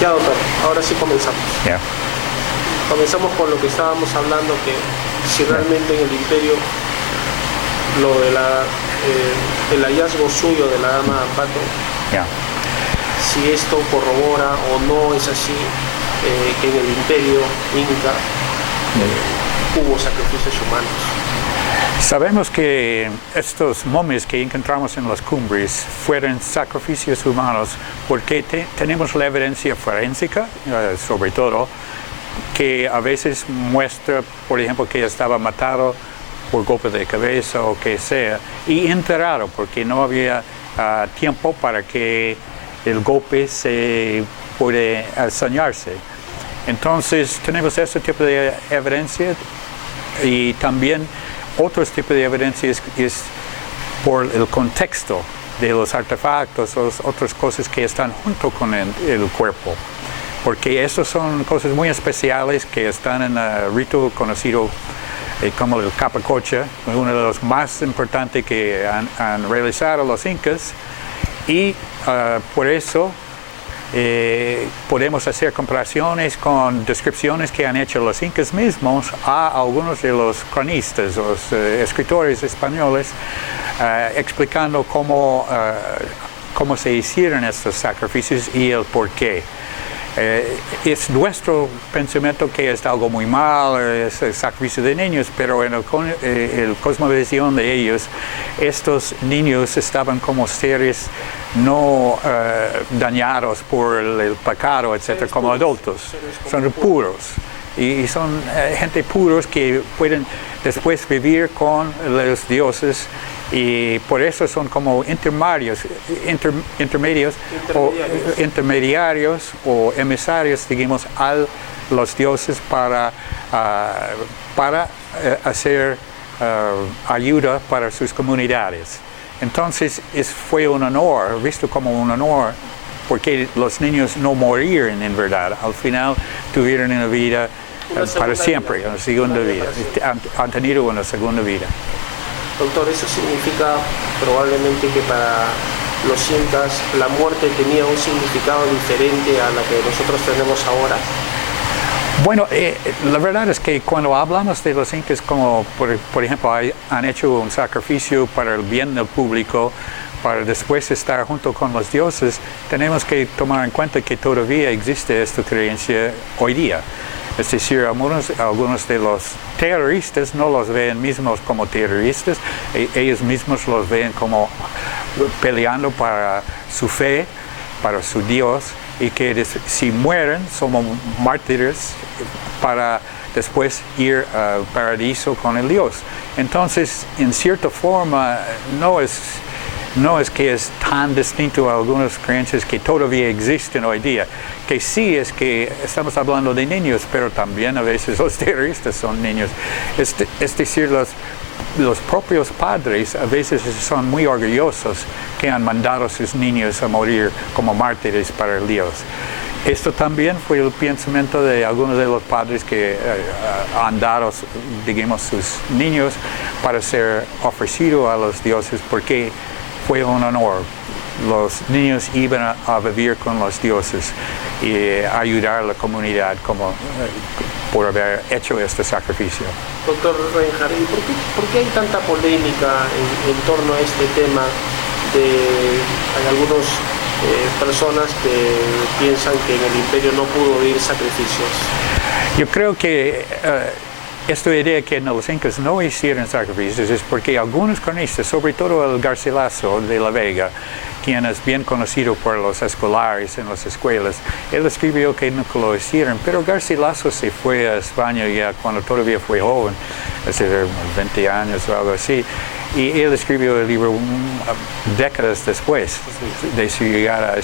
Ya, doctor, ahora sí comenzamos. Yeah. Comenzamos con lo que estábamos hablando, que si realmente en el imperio lo de el hallazgo suyo de la dama de Ambato, Yeah. si esto corrobora o no es así, que en el imperio inca hubo sacrificios humanos. Sabemos que estos momias que encontramos en las cumbres fueron sacrificios humanos porque tenemos la evidencia forénsica, sobre todo, que a veces muestra, por ejemplo, que estaba matado por golpe de cabeza o que sea, y enterrado porque no había tiempo para que el golpe se puede sanearse. Entonces tenemos este tipo de evidencia y también otros tipos de evidencia es por el contexto de los artefactos o otras cosas que están junto con el cuerpo. Porque esas son cosas muy especiales que están en el rito conocido como el Capacocha, uno de los más importantes que han realizado los incas. Y por eso podemos hacer comparaciones con descripciones que han hecho los incas mismos a algunos de los cronistas, los escritores españoles, explicando cómo se hicieron estos sacrificios y el por qué. Es nuestro pensamiento que es algo muy mal, es el sacrificio de niños, pero en el cosmovisión de ellos, estos niños estaban como seres no dañados por el pecado, etc., como adultos. Son puros. Y son gente puros que pueden después vivir con los dioses. Y por eso son como intermediarios o emisarios, digamos, a los dioses para hacer ayuda para sus comunidades. Entonces fue un honor, visto como un honor, porque los niños no morían en verdad, al final tuvieron una vida para siempre, una segunda vida, han tenido una segunda vida. Doctor, eso significa probablemente que para los incas la muerte tenía un significado diferente a la que nosotros tenemos ahora. Bueno, la verdad es que cuando hablamos de los incas, como por ejemplo han hecho un sacrificio para el bien del público, para después estar junto con los dioses, tenemos que tomar en cuenta que todavía existe esta creencia hoy día. Es decir, algunos de los terroristas no los ven mismos como terroristas, ellos mismos los ven como peleando para su fe, para su Dios, y que si mueren somos mártires para después ir al paraíso con el Dios. Entonces, en cierta forma, no es que es tan distinto a algunas creencias que todavía existen hoy día, que sí es que estamos hablando de niños, pero también a veces los terroristas son niños. Es decir, los propios padres a veces son muy orgullosos que han mandado a sus niños a morir como mártires para el Dios. Esto también fue el pensamiento de algunos de los padres que han dado, digamos, sus niños para ser ofrecidos a los dioses, porque fue un honor. Los niños iban a vivir con los dioses y ayudar a la comunidad por haber hecho este sacrificio. Doctor Reinhardt, ¿y por qué hay tanta polémica en torno a este tema? Hay algunas personas que piensan que en el imperio no pudo haber sacrificios. Yo creo que esta idea que los incas no hicieron sacrificios es porque algunos cronistas, sobre todo el Garcilaso de la Vega, quien es bien conocido por los escolares en las escuelas, él escribió que nunca lo hicieron, pero Garcilaso se fue a España ya cuando todavía fue joven, hace 20 años o algo así, y él escribió el libro décadas después de su llegada a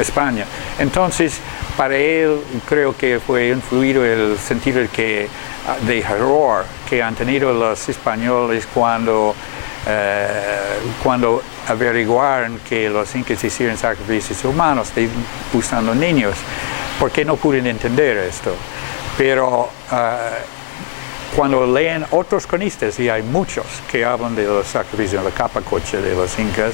España. Entonces, para él creo que fue influido el sentido de horror que han tenido los españoles cuando averiguaron que los incas hicieron sacrificios humanos usando niños, porque no pudieron entender esto. Pero cuando leen otros cronistas, y hay muchos que hablan de los sacrificios de la Capacocha de los incas,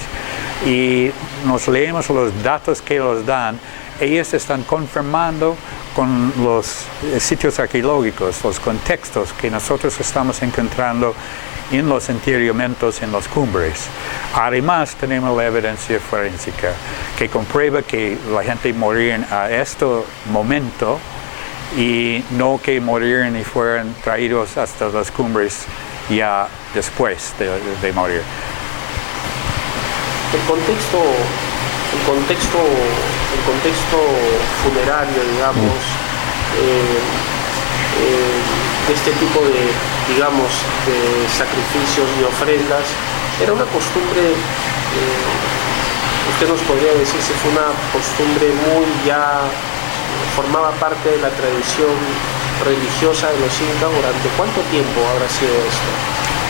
y nos leemos los datos que los dan, ellos están confirmando con los sitios arqueológicos, los contextos que nosotros estamos encontrando en los enterramientos en las cumbres. Además, tenemos la evidencia forénsica que comprueba que la gente moría a este momento y no que morían y fueran traídos hasta las cumbres ya después de morir. El contexto funerario, digamos, de este tipo de sacrificios y ofrendas, era una costumbre, usted nos podría decir si fue una costumbre formaba parte de la tradición religiosa de los incas. ¿Durante cuánto tiempo habrá sido esto?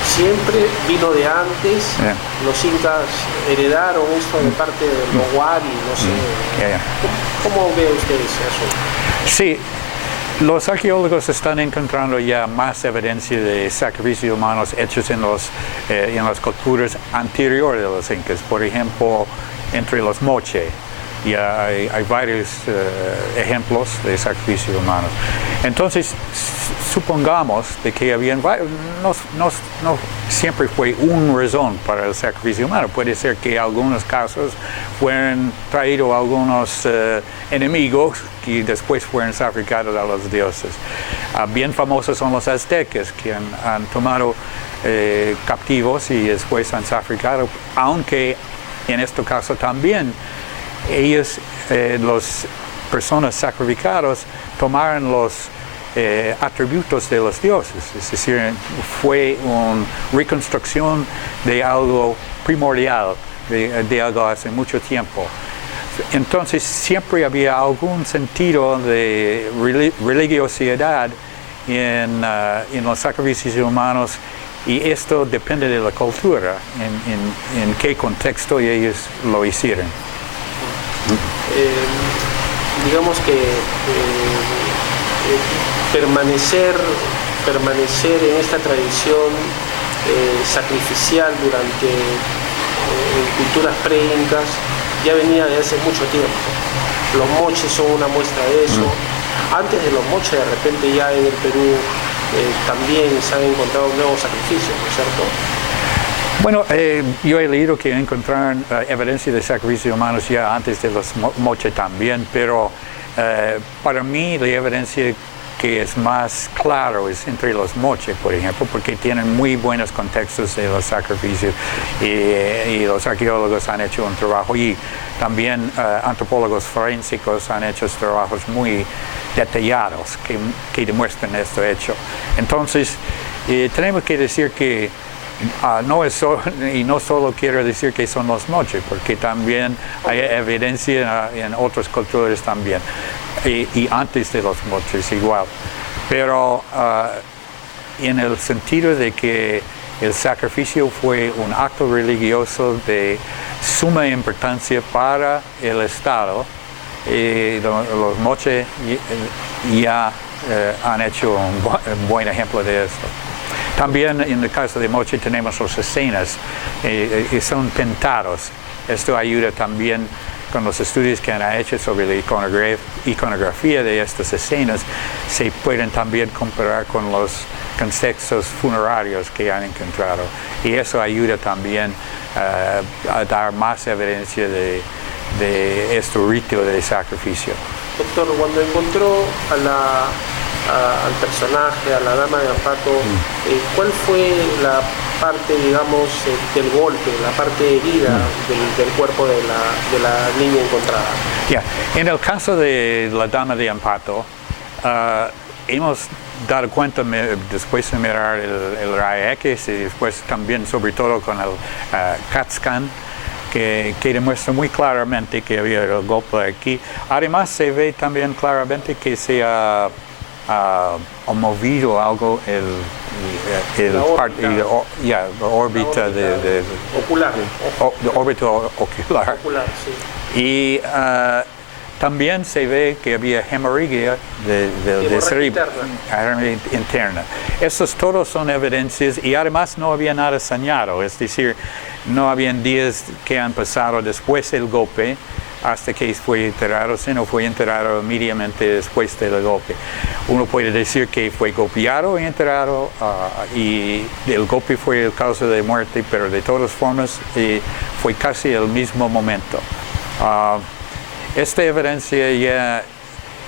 Siempre vino de antes, los incas heredaron esto de parte de los wari, no sé. ¿Cómo ve usted ese asunto? Sí, los arqueólogos están encontrando ya más evidencia de sacrificios humanos hechos en las culturas anteriores de los incas, por ejemplo, entre los moche. Ya hay varios ejemplos de sacrificios humanos. Entonces, supongamos de que habían no siempre fue una razón para el sacrificio humano. Puede ser que en algunos casos fueron traídos algunos enemigos que después fueron sacrificados a los dioses. Bien famosos son los aztecas que han tomado captivos y después han sacrificado, aunque en este caso también ellos, las personas sacrificadas, tomaron los atributos de los dioses, es decir, fue una reconstrucción de algo primordial, de algo hace mucho tiempo. Entonces siempre había algún sentido de religiosidad en los sacrificios humanos, y esto depende de la cultura, en qué contexto ellos lo hicieron. Digamos que permanecer en esta tradición sacrificial durante culturas pre-incas ya venía de hace mucho tiempo. Los moches son una muestra de eso. Antes de los moches, de repente ya en el Perú también se han encontrado nuevos sacrificios, ¿no es cierto? Bueno, yo he leído que encontraron evidencia de sacrificios humanos ya antes de los moche también, pero para mí la evidencia que es más claro es entre los moche, por ejemplo, porque tienen muy buenos contextos de los sacrificios y los arqueólogos han hecho un trabajo, y también antropólogos forénsicos han hecho trabajos muy detallados que demuestran esto hecho. Entonces, tenemos que decir que no solo quiero decir que son los moche, porque también hay evidencia en otras culturas también, y antes de los moches igual. Pero en el sentido de que el sacrificio fue un acto religioso de suma importancia para el Estado, los moche ya han hecho un buen ejemplo de esto. También en el caso de moche tenemos las escenas, son pintados. Esto ayuda también con los estudios que han hecho sobre la iconografía de estas escenas. Se pueden también comparar con los contextos funerarios que han encontrado. Y eso ayuda también a dar más evidencia de este rito de sacrificio. Doctor, cuando encontró al personaje, a la dama de Ambato, ¿cuál fue la parte, digamos, del golpe, la parte herida del cuerpo de la niña encontrada? En el caso de la dama de Ambato, hemos dado cuenta después de mirar el Raya X y después también sobre todo con el CAT scan, que demuestra muy claramente que había el golpe aquí. Además se ve también claramente que se ha movido algo la órbita ocular. órbita ocular. Sí. Y también se ve que había hemorragia del cerebro interna. Estos todos son evidencias, y además no había nada señalado, es decir, no habían días que han pasado después del golpe hasta que fue enterrado, sino fue enterrado inmediatamente después del golpe. Uno puede decir que fue golpeado y enterrado y el golpe fue el causa de muerte, pero de todas formas fue casi el mismo momento. Esta evidencia ya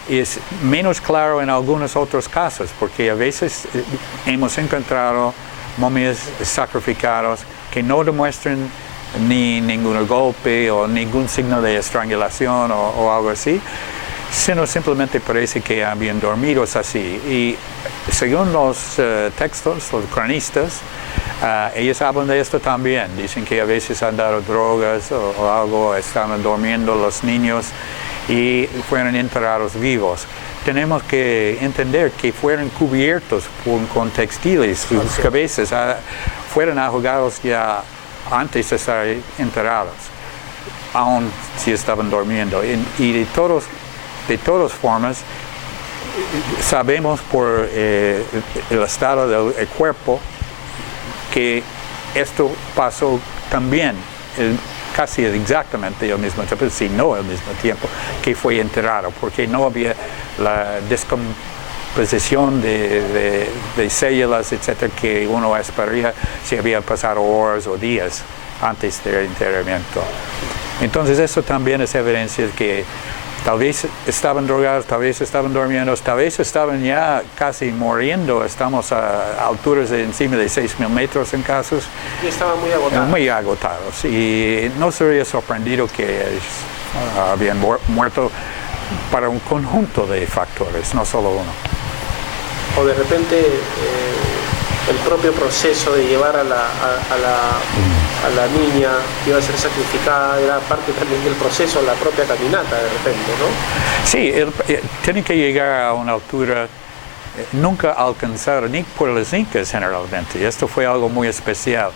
es menos claro en algunos otros casos, porque a veces hemos encontrado momias sacrificadas que no demuestran ni ningún golpe o ningún signo de estrangulación o algo así, sino simplemente parece que habían dormido así. Y según los textos, los cronistas, ellos hablan de esto también. Dicen que a veces han dado drogas o algo, estaban durmiendo los niños y fueron enterrados vivos. Tenemos que entender que fueron cubiertos con textiles, sus cabezas fueron ahogados ya antes de estar enterrados, aun si estaban durmiendo. Y de todas formas, sabemos por el estado del cuerpo que esto pasó también casi exactamente al mismo tiempo, si no al mismo tiempo, que fue enterrado, porque no había la descomposición de células, etcétera, que uno esperaría si había pasado horas o días antes del enterramiento. Entonces eso también es evidencia de que tal vez estaban drogados, tal vez estaban durmiendo, tal vez estaban ya casi muriendo. Estamos a alturas de encima de 6.000 metros en casos. Y estaban muy agotados. Muy agotados. Y no sería sorprendido que habían muerto para un conjunto de factores, no solo uno. O de repente el propio proceso de llevar a la niña que iba a ser sacrificada era parte también del proceso, la propia caminata de repente, ¿no? Sí, tiene que llegar a una altura nunca alcanzada ni por los incas generalmente. Esto fue algo muy especial.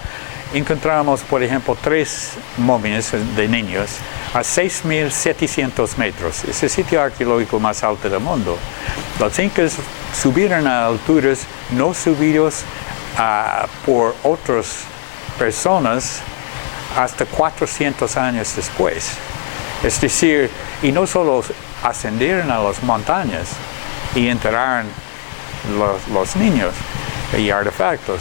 Encontramos, por ejemplo, 3 momias de niños a 6.700 metros. Es el sitio arqueológico más alto del mundo. Los incas subieron a alturas no subidos por otras personas hasta 400 años después. Es decir, y no solo ascendieron a las montañas y enterraron los niños y artefactos,